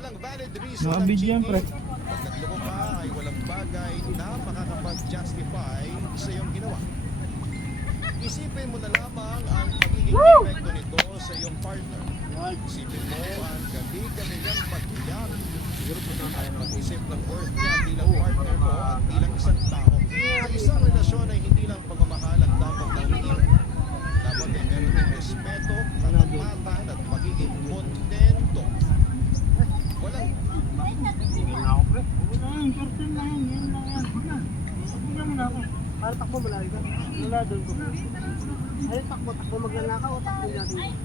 Walang valid reason Mga ng video yan, pre. cheating. Pag nagloko ka ay walang bagay na makakapag-justify sa iyong ginawa. Isipin mo na lamang ang magiging epekto nito sa iyong partner. Isipin mo ang gabi-gabi niyang pag-iyak. At mag-isip ng worth niya bilang partner mo at bilang isang tao. Sa isang relasyon ay hindi lang pagmamahal ang dapat nangiiwan. Dapat ay meron din respeto, katapatan at magiging kontento. Walang Para takbo malayo ka. Wala doon ko. Ay, takbo magnanakaw o takbo natin.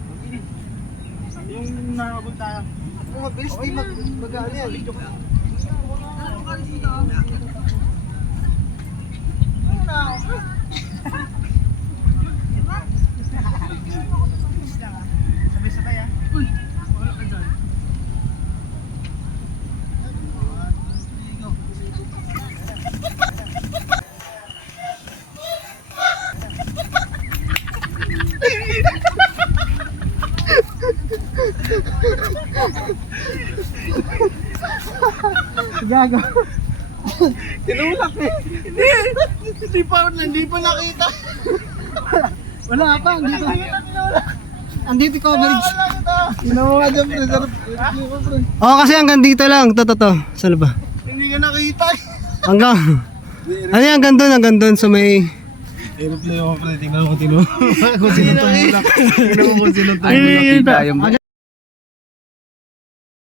Yung nakabot tayo. Kung mabilis, di mag-ano yan. Sabay-sabay ah. Uy! Wala ka dyan. Gago. Tinulak eh. Hindi pa nakita. Wala pa, andito. Andito yung coverage. Ginawa nga dyan, pre. Sarap. Oo, kasi hanggang dito lang. To. Saan ba? Hindi ka nakita. Hanggang. Ano yan, hanggang doon sa may... Aeroplane ako, pre. Tingnan mo. Kung sino tumulak. Tingnan mo kung sino tumulak. Ay,